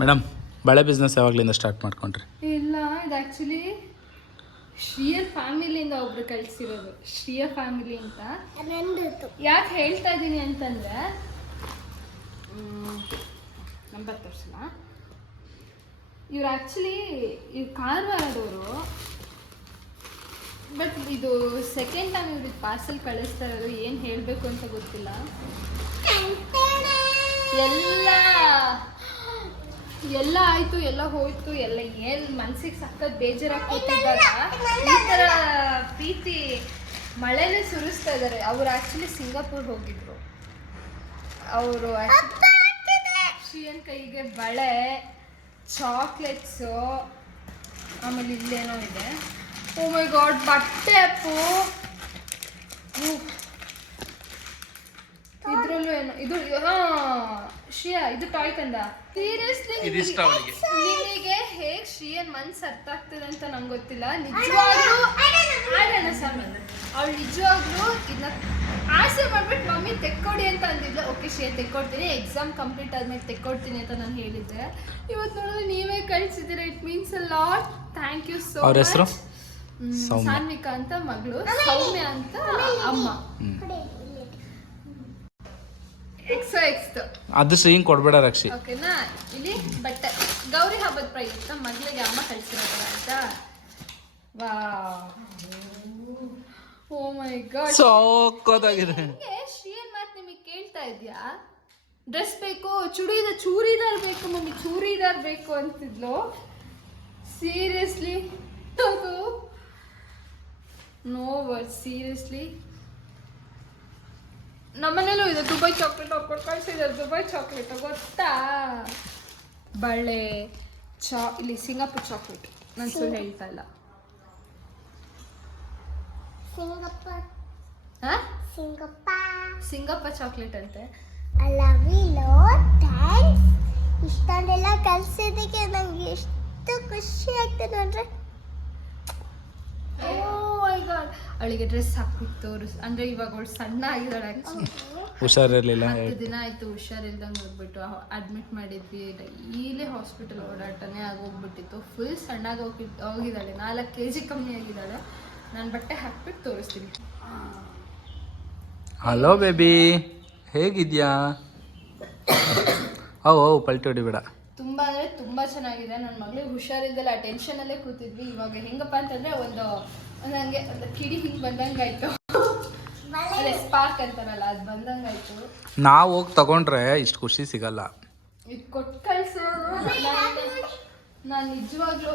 Madam ಬಳೆ business ಯಾವಾಗಲಿಂದ start ಮಾಡ್ಕೊಂಡ್ರಿ? ಇಲ್ಲ ಇದು ಆ್ಯಕ್ಚುಲಿ ಶ್ರೀಯ ಫ್ಯಾಮಿಲಿಯಿಂದ ಒಬ್ರು ಕಳಿಸಿರೋದು. ಶ್ರೀಯ ಫ್ಯಾಮಿಲಿ ಅಂತ. ಯಾಕೆ ಹೇಳ್ತಾ ಇದ್ದೀನಿ ಅಂತಂದ್ರೆ ನಂಬರ್ ವರ್ಷನ ಇವ್ರು ಆ್ಯಕ್ಚುಲಿ ಇವ್ರು ಕಾರವಾರದವರು ಬಟ್ ಇದು ಸೆಕೆಂಡ್ ಟೈಮ್ ಇವ್ರಿಗೆ ಪಾರ್ಸೆಲ್ ಕಳಿಸ್ತಾ ಇರೋದು ಏನು ಹೇಳಬೇಕು ಅಂತ ಗೊತ್ತಿಲ್ಲ. ಎಲ್ಲ ಎಲ್ಲ ಆಯ್ತು ಎಲ್ಲ ಹೋಯ್ತು ಎಲ್ಲ ಏನ್ ಮನ್ಸಿಗೆ ಸಖತ್ ಬೇಜಾರಾಗಿ ಕೂತಿದ್ದಾಗ ಈ ತರ ಪ್ರೀತಿ ಮಳೆನೇ ಸುರಿಸ್ತಾ ಇದಾರೆ. ಅವ್ರು ಆಕ್ಚುಲಿ ಸಿಂಗಾಪುರ್ ಹೋಗಿದ್ರು. ಅವರು ಶ್ರೀಯನ್ ಕೈಗೆ ಬಳೆ ಚಾಕ್ಲೇಟ್ಸು ಆಮೇಲೆ ಇಲ್ಲೇನೋ ಇದೆ. ಓ ಮೈ ಗಾಡ್ ಬಟ್ಟೆ ಅಪ್ಪು. ಏನು ಇದು ಹಾ ಶಿಯಾ ಇದು ಟಾಯ್ ಕಂದ. ಸೀರಿಯಸ್ಲಿ ಇದಿಷ್ಟ ಅವಳಿಗೆ ನಿಮಗೆ ಹೇಗ್ ಶ್ರೀಯನ್ ಮನ್ಸ್ ಅರ್ಥ ಆಗ್ತದೆ ಅಂತ ನಂಗೆ ಗೊತ್ತಿಲ್ಲ. ನಿಜವಾಗ್ಲೂ ಆಡೋಣ ಸರ್ ಅವಳು ನಿಜವಾಗ್ಲೂ ಇದನ್ನ ಆಸೆ ಮಾಡ್ಬಿಟ್ಟು ಮಮ್ಮಿ ತೆಕ್ಕೊಡಿ ಅಂತ ಅಂದಿದ್ಲು. ಓಕೆ ಶಿಯಾ ತೆಕ್ಕೊಡ್ತೀನಿ. ಎಕ್ಸಾಮ್ ಕಂಪ್ಲೀಟ್ ಆದ್ಮೇಲೆ ತೆಕ್ಕೊಡ್ತೀನಿ ಅಂತ ನಾನು ಹೇಳಿದ್ದೆ. ಇವತ್ತು ನೋಡಿದ್ರೆ ನೀವೇ ಕಳ್ಸಿದ್ದೀರಾ. It means a lot thank you so ಅವ್ರ ಹೆಸ್ರು? ಸಾನ್ವಿಕಾ ಅಂತ ಮಗಳು. ಸೌಮ್ಯ ಅಂತ ಅಮ್ಮ. ಎಕ್ಸೋ ಎಕ್ಸ್ ಅದು ಶ್ರೀಂಗ್ ಕೊಡ್ಬೇಡ ರಕ್ಷಿ. ಓಕೆನಾ ಇಲ್ಲಿ ಬಟ್ಟೆ. ಗೌರಿ ಹಬ್ಬದ ಪ್ರಯುಕ್ತ ಮಗಳಿಗೆ ಅಮ್ಮ ಕಳ್ಸಿರೋದು ಆಯ್ತಾ ವಾ ಓ ಮೈ ಗಾಡ್ ಸೋಕೋದಾಗಿದೆ. ಶ್ರೀಯನ್ ಮಾತು ನಿಮಗೆ ಕೇಳ್ತಾ ಇದ್ಯಾ? ಡ್ರೆಸ್ ಬೇಕು ಚೂಡಿದ ಚೂರಿದಾರ್ ಬೇಕು ಮಮ್ಮಿ ಚೂರಿದಾರ್ ಬೇಕು ಅಂತಿದ್ಲು. ಸೀರಿಯಸ್ಲಿ ಅದು ನೋ ವರ್ಡ್ ಸೀರಿಯಸ್ಲಿ ನಮ್ಮನೇಲೂ ಇದೆ. ದುಬೈ ಚಾಕ್ಲೇಟ್ ಹಾಕೊಂಡು ಕಳ್ಸಿದ್ದಾರೆ ದುಬೈ ಚಾಕ್ಲೇಟ್ ಗೊತ್ತಾ? ಬಳೆ ಚಾ ಇಲ್ಲಿ ಸಿಂಗಾಪುರ್ ಚಾಕ್ಲೇಟ್ ನಾನು ಸುಳ್ಳು ಹೇಳ್ತಾ ಇಲ್ಲ. ಸಿಂಗಪ್ಪ. ಚಾಕ್ಲೇಟ್ ಅಂತೆ. ಇಷ್ಟೊಂದೆಲ್ಲ ಕಲ್ಸಿದ್ದಕ್ಕೆ ನಂಗೆ ಎಷ್ಟು ಖುಷಿ ಆಗ್ತದೆ ಅಂದ್ರೆ ಓ ಮೈ ಗಾಡ್ ಅವಳಿಗೆ ಡ್ರೆಸ್ ಹಾಕ್ಬಿಟ್ಟು ತೋರಿಸ್ ಅಂದ್ರೆ ಇವಾಗ ಅವಳು ಸಣ್ಣ ಆಗಿದ್ದಾಳೆ ಆಕ್ಚುಲಿ ಹುಷಾರಿರ್ಲಿಲ್ಲ ಹತ್ತು ದಿನ ಆಯ್ತು ಹುಷಾರಿಲ್ದಂಗೆ ಹೋಗ್ಬಿಟ್ಟು ಅಡ್ಮಿಟ್ ಮಾಡಿದ್ವಿ. ಡೈಲಿ ಹಾಸ್ಪಿಟಲ್ ಓಡಾಟನೇ ಆಗೋಗ್ಬಿಟ್ಟಿತ್ತು. ಫುಲ್ ಸಣ್ಣಗೆ ಹೋಗಿ ಹೋಗಿದ್ದಾಳೆ. ನಾಲ್ಕು ಕೆ ಜಿ ಕಮ್ಮಿ ಆಗಿದ್ದಾಳೆ. ನಾನು ಬಟ್ಟೆ ಹಾಕ್ಬಿಟ್ಟು ತೋರಿಸ್ತೀನಿ. ಹಲೋ ಬೇಬಿ ಹೇಗಿದ್ಯಾ? ಓ ಓ ಪಲ್ಟಿ ಹೊಡಿಬೇಡ. ತುಂಬಾ ಅಂದ್ರೆ ತುಂಬಾ ಚೆನ್ನಾಗಿದೆ. ನನ್ನ ಮಗಳಿಗೆ ಹುಷಾರಿದ್ದಲ್ಲ ಟೆನ್ಷನ್ ಅಲ್ಲೇ ಕೂತಿದ್ವಿ. ಇವಾಗ ಹೆಂಗಪ್ಪ ಅಂತಂದ್ರೆ ಒಂದು ಒಂದು ಕಿಡಿ ಹಿಂಗ್ ಬಂದಂಗಾಯ್ತು. ಅದೇ ಸ್ಪಾರ್ಕ್ ಅಂತಾರಲ್ಲ ಅದು ಬಂದಂಗಾಯ್ತು. ನಾವು ಹೋಗಿ ತಗೊಂಡ್ರೆ ಇಷ್ಟು ಖುಷಿ ಸಿಗಲ್ಲ. ಇದು ಕೊಟ್ಟು ಕಳ್ಸೋದು ನಾನು ನಿಜವಾಗ್ಲೂ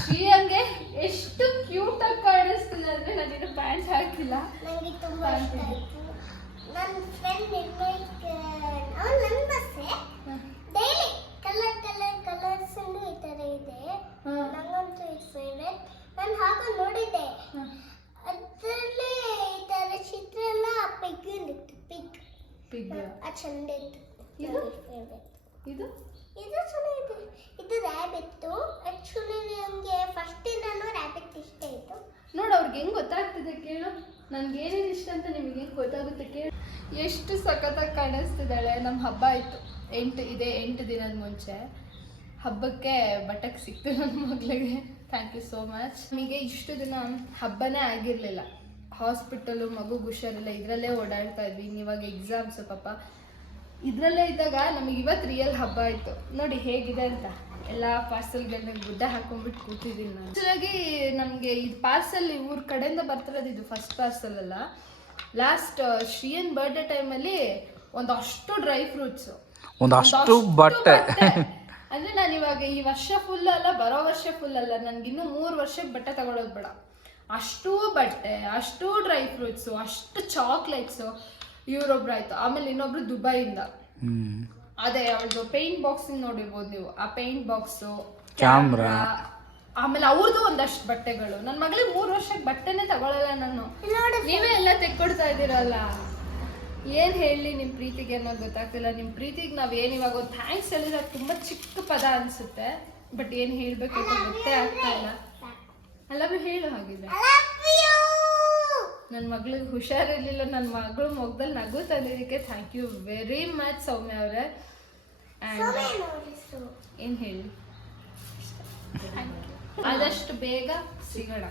ಶ್ರೀಯಂಗೆ ಎಷ್ಟು ಕ್ಯೂಟ್ ಆಗಿ ಕಾಣಿಸ್ತಿದೆ ಅಂದ್ರೆ ನಾನು ಇನ್ನು ಪ್ಯಾಂಟ್ ಹಾಕಿಲ್ಲ. ನನಗೆ ತುಂಬಾ ಇಷ್ಟ ಆಯ್ತು. ನನ್ನ ಫ್ರೆಂಡ್ ನಿರ್ಮಯ್ ಅವ್ನು ನನ್ನ ಬಸ್ಸೆ ಡೈಲಿ ಕಲರ್ ಕಲರ್ ಕಲರ್ಸ್ ಈ ಥರ ಇದೆ ಹಾ. ನಂಗಂತೂ ಇದು ಫೇವ್ರೆಟ್ ನಾನು ಹಾಗೆ ನೋಡಿದ್ದೆ. ಅದರಲ್ಲಿ ಈ ಥರ ಚಿತ್ರ ಎಲ್ಲ ಪಿಗ್ ಇತ್ತು ಪಿಗ್ ಪಿಗ್ ಅದು ಚಂದ ಇತ್ತು. ಇದು? ಇದು? ಇದು ಚೆನ್ನಾಗಿದೆ. ಇದು ರ್ಯಾಬಿತ್ತು ಆ್ಯಕ್ಚುಲಿ ನನಗೆ ಫಸ್ಟಿಂದನೂ ರ್ಯಾಬಿಟ್ ಇಷ್ಟ ಇತ್ತು ನೋಡು ಅವ್ರಿಗೆ ಹೆಂಗೆ ಗೊತ್ತಾಗ್ತಿದೆ ಕೇಳು. ನನ್ಗೆ ಏನೇನು ಇಷ್ಟ ಅಂತ ನಿಮಗೆ ಹೆಂಗ್ ಗೊತ್ತಾಗುತ್ತೆ ಕೇಳು. ಎಷ್ಟು ಸಖತ್ತಾಗಿ ಕಾಣಿಸ್ತಿದ್ದಾಳೆ. ನಮ್ಮ ಹಬ್ಬ ಆಯ್ತು. ಎಂಟು ಇದೆ ಎಂಟು ದಿನದ ಮುಂಚೆ. ಹಬ್ಬಕ್ಕೆ ಬಟ್ಟಕ್ಕೆ ಸಿಕ್ತು ನನ್ನ ಮಗಳಿಗೆ. ಥ್ಯಾಂಕ್ ಯು ಸೋ ಮಚ್ ನಮಗೆ ಇಷ್ಟು ದಿನ ಹಬ್ಬನೇ ಆಗಿರಲಿಲ್ಲ. ಹಾಸ್ಪಿಟಲು ಮಗು ಹುಷಾರಿಲ್ಲ ಇದರಲ್ಲೇ ಓಡಾಡ್ತಾ ಇದ್ವಿ. ಇವಾಗ ಎಕ್ಸಾಮ್ಸ್ ಪಾಪ. ಇದರಲ್ಲೇ ಇದ್ದಾಗ ನಮಗೆ ಇವತ್ತು ರಿಯಲ್ ಹಬ್ಬ ಆಯಿತು. ನೋಡಿ ಹೇಗಿದೆ ಅಂತ. ಎಲ್ಲ ಪಾರ್ಸಲ್ಗಳನ್ನ ಗುಡ್ಡ ಹಾಕೊಂಡ್ಬಿಟ್ಟು ಕೂತಿದ್ದೀನಿ ನಾನು. ಆ್ಯಕ್ಚುಲಾಗಿ ನಮಗೆ ಇದು ಪಾರ್ಸಲ್ ಊರ ಕಡೆಯಿಂದ ಬರ್ತಿರೋದು ಇದು ಫಸ್ಟ್ ಪಾರ್ಸಲ್ ಅಲ್ಲ. ಲಾಸ್ಟ್ ಶ್ರೀಯನ್ ಬರ್ಡೇ ಟೈಮಲ್ಲಿ ಒಂದಷ್ಟು ಡ್ರೈ ಫ್ರೂಟ್ಸು ಒಂದಷ್ಟು ಬಟ್ಟೆ. ಅಂದ್ರೆ ನಾನು ಇವಾಗ ಈ ವರ್ಷ ಫುಲ್ ಅಲ್ಲ ಬರೋ ವರ್ಷ ಫುಲ್ ಅಲ್ಲ. ನನ್ಗಿನ್ನು ಮೂರು ವರ್ಷಕ್ಕೆ ಬಟ್ಟೆ ತಗೊಳ್ಳೋದು ಬೇಡ. ಅಷ್ಟೂ ಬಟ್ಟೆ ಅಷ್ಟೂ ಡ್ರೈ ಫ್ರೂಟ್ಸು ಅಷ್ಟು ಚಾಕ್ಲೇಟ್ಸು ಇವ್ರೊಬ್ರು ಆಯ್ತು ಆಮೇಲೆ ಇನ್ನೊಬ್ರು ದುಬೈಯಿಂದ. ಹ್ಮ್. ಅದೇ ಅವಳದು ಪೇಂಟ್ ಬಾಕ್ಸ್ ನೋಡಿರ್ಬೋದು ನೀವು. ಆ ಪೇಂಟ್ ಬಾಕ್ಸು ಕ್ಯಾಮ್ರಾ ಆಮೇಲೆ ಅವ್ರದ್ದು ಒಂದಷ್ಟು ಬಟ್ಟೆಗಳು. ನನ್ನ ಮಗಳಿಗೆ ಮೂರು ವರ್ಷಕ್ಕೆ ಬಟ್ಟೆನೇ ತಗೊಳ್ಳಲ್ಲ ನಾನು. ನೀವೇ ಎಲ್ಲ ತೆಕ್ಕೊಡ್ತಾ ಇದ್ದೀರಲ್ಲ. ಏನು ಹೇಳಿ ನಿಮ್ಮ ಪ್ರೀತಿಗೆ ಅನ್ನೋದು ಗೊತ್ತಾಗ್ತಿಲ್ಲ. ನಿಮ್ಮ ಪ್ರೀತಿಗೆ ನಾವು ಏನು ಇವಾಗ ಥ್ಯಾಂಕ್ಸ್ ಹೇಳಿದ್ರೆ ತುಂಬ ಚಿಕ್ಕ ಪದ ಅನಿಸುತ್ತೆ. ಬಟ್ ಏನು ಹೇಳಬೇಕು ಅಂತ ಗೊತ್ತೇ ಆಗ್ತಾ ಇಲ್ಲ. ಅಲ್ಲವೇ ಹೇಳು ಹಾಗಿದ್ರೆ. ನನ್ನ ಮಗಳಿಗೆ ಹುಷಾರಿರಲಿಲ್ಲ ನನ್ನ ಮಗಳು ಮೊಗ್ದಲ್ಲಿ ನಗು ತಂದಿದ್ದಕ್ಕೆ thank you very much Soumya ಅವರೇ. ಆ್ಯಂಡ್ ಏನು ಹೇಳಿ? ಆದಷ್ಟು ಬೇಗ ಸಿಗೋಣ.